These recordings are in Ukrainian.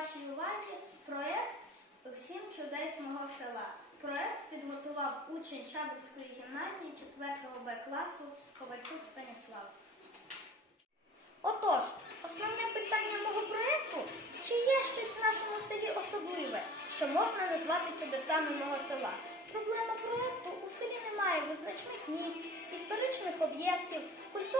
вашій увазі проєкт Сім чудес мого села. Проєкт підготував учень Чабельської гімназії 4 Б класу Ковальчук Станіслав. Отож, основне питання мого проєкту чи є щось в нашому селі особливе, що можна назвати чудесами мого села? Проблема проєкту у селі немає визначних місць, історичних об'єктів, культурних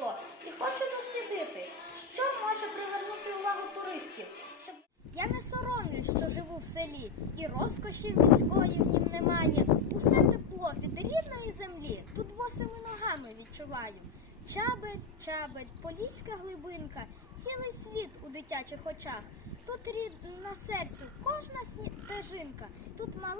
село і хочу дослідити, що може привернути увагу туристів. Щоб... Я не соромлюсь, що живу в селі, і розкоші міської в нім немає. Усе тепло від рідної землі тут босими ногами відчуваю. Чабель, чабель, поліська глибинка, цілий світ у дитячих очах. Тут рід на серцю, кожна стежинка, тут мала.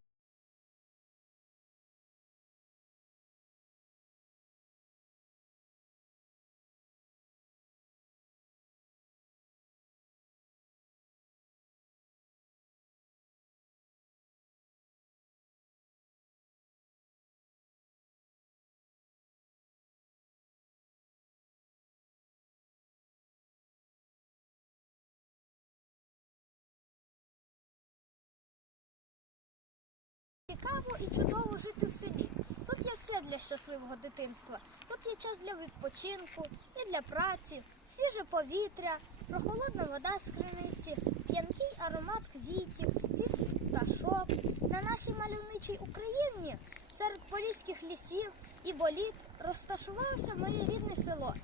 Цікаво і чудово жити в селі. Тут є все для щасливого дитинства. Тут є час для відпочинку і для праці, свіже повітря, прохолодна вода з криниці, п'янкий аромат квітів, спів пташок. На нашій мальовничій Україні серед поліських лісів і боліт розташувалося моє рідне село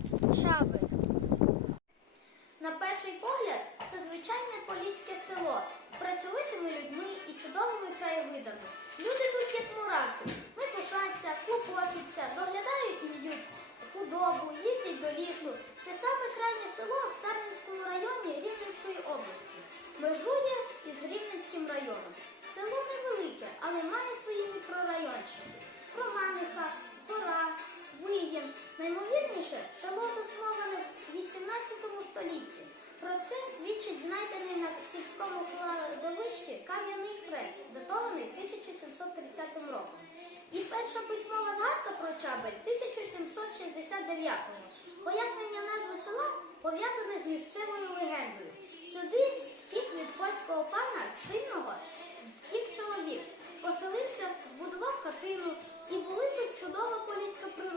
Чабель. На перший погляд, це звичайне поліське село з працьовитими людьми і чудовими краєвидами. Люди тут як мураки, метушаться, клопочуться, доглядають і худобу, їздять до лісу. Це саме крайнє село в Сарненському районі Рівненської області. Межує із Рівненським районом. Село невелике, але має свої мікрорайончики. Романиха, Гора, Виєн. Наймовірніше, село засноване в 18 столітті. Про це свідчить знайдений на сільському кладовищі кам'яний хрест, датований 1730 роком. І перша письмова згадка про Чабель 1769-го. Пояснення назви села пов'язане з місцевою легендою. Сюди втік від польського пана сильного втік чоловік, поселився, збудував хатину,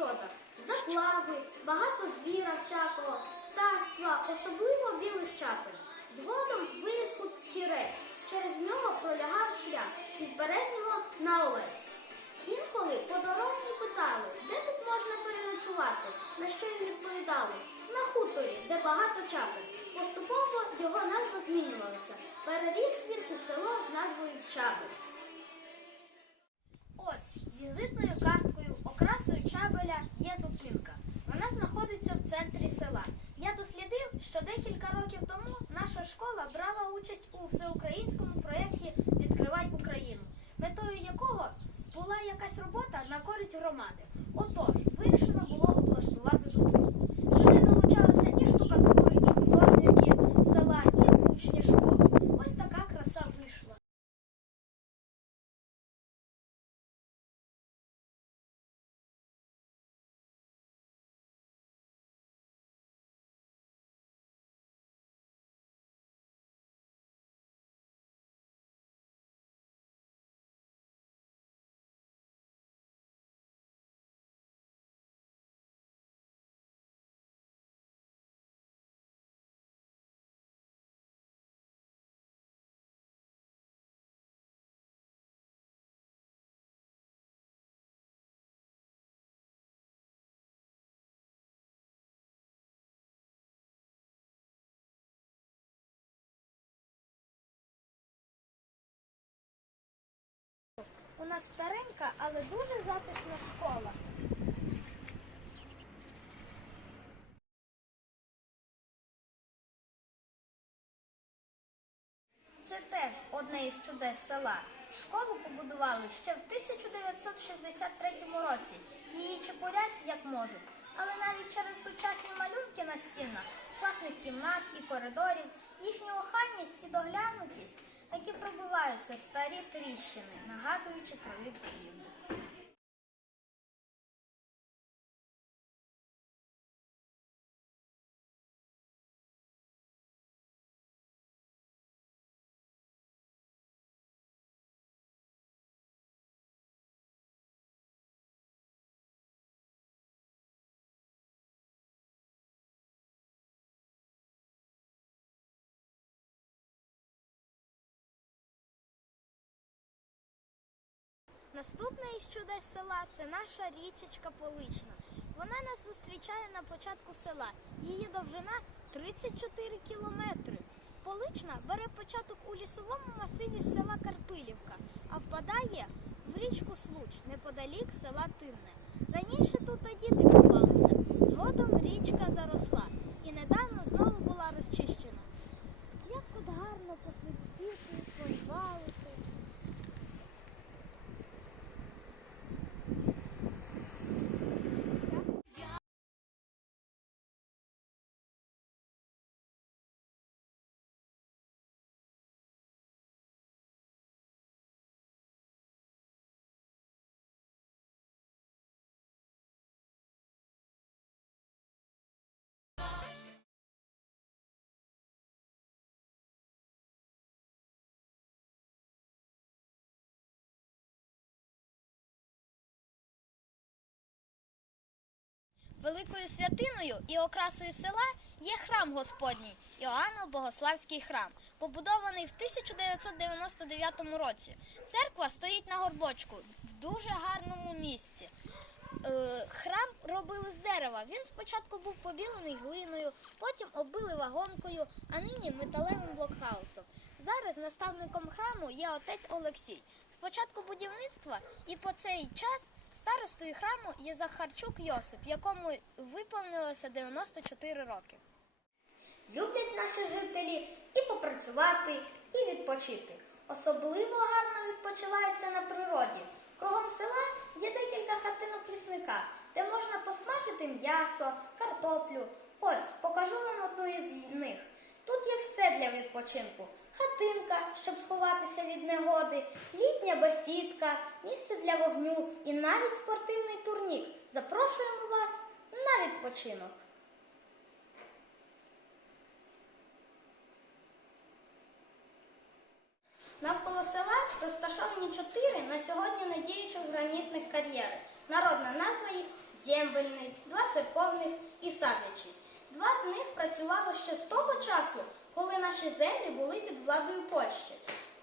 природа, заплави, багато звіра всякого, птаства, особливо білих чапель. Згодом виріс тірець, через нього пролягав шлях із Березнього на Олевськ. Інколи подорожні питали, де тут можна переночувати, на що їм відповідали на хуторі, де багато чапель. Поступово його назва змінювалася. Переріс він у село з назвою Чабель. Ось візитною карткою, окрасою є зупинка. Вона знаходиться в центрі села. Я дослідив, що декілька років тому наша школа брала участь у всеукраїнському проєкті Відкривай Україну, метою якого була якась робота на користь громади. Отож, вирішено але дуже затишна школа. Це теж одне із чудес села. Школу побудували ще в 1963 році. Її чепурять як можуть. Але навіть через сучасні малюнки на стінах, класних кімнат і коридорів, їхню охайність і доглянутість таки пробиваються старі тріщини, нагадуючи про вік Наступне із чудес села це наша річечка Полична. Вона нас зустрічає на початку села. Її довжина 34 кілометри. Полична бере початок у лісовому масиві села Карпилівка, а впадає в річку Случ неподалік села Тинне. Раніше тут діти купалися. Згодом річка заросла і недавно знову була розчищена. Як тут гарно посвітити, пожвалити. Великою святиною і окрасою села є храм Господній Іоанно-Богославський храм, побудований в 1999 році. Церква стоїть на горбочку в дуже гарному місці. Е, Храм робили з дерева. Він спочатку був побілений глиною, потім оббили вагонкою, а нині металевим блокхаусом. Зараз наставником храму є отець Олексій. З початку будівництва і по цей час старостою храму є Захарчук Йосип, якому виповнилося 94 роки. Люблять наші жителі і попрацювати, і відпочити. Особливо гарно відпочивається на природі. Кругом села є декілька хатинок лісника, де можна посмажити м'ясо, картоплю. Ось покажу вам одну із них. Тут є все для відпочинку: хатинка, щоб сховатися від негоди, літня бесідка, місце для вогню і навіть спортивний турнік. Запрошуємо вас на відпочинок. Навколо села розташовані чотири на сьогодні надіючих гранітних кар'єри. Народна назва їх Зембельний, два церковних і Савлячий. Два з них працювали ще з того часу, коли наші землі були під владою Польщі.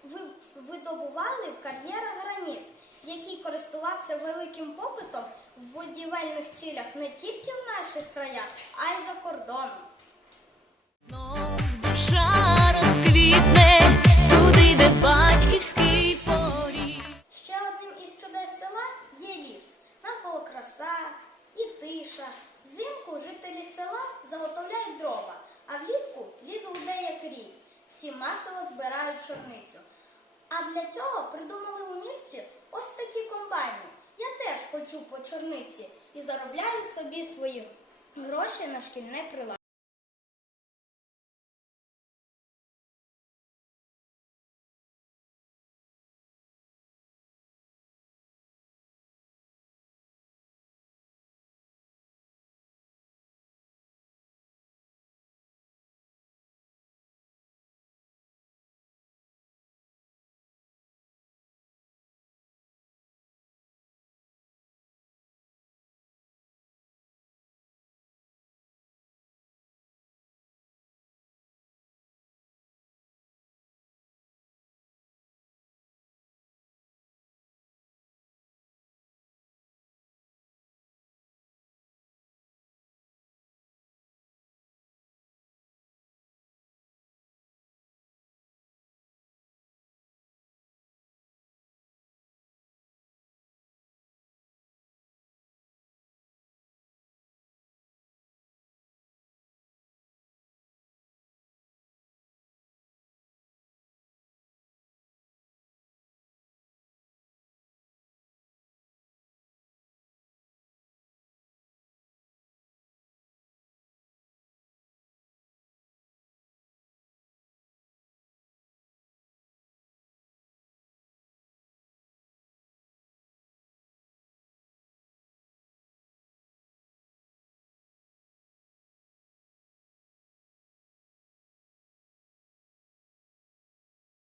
Ви- Видобували в кар'єрах граніт, який користувався великим попитом в будівельних цілях не тільки в наших краях, а й за кордоном. Взимку жителі села заготовляють дрова, а влітку ліс гуде як рій. Всі масово збирають чорницю. А для цього придумали умільці ось такі комбайни. Я теж хочу по чорниці і заробляю собі свої гроші на шкільне приладдя.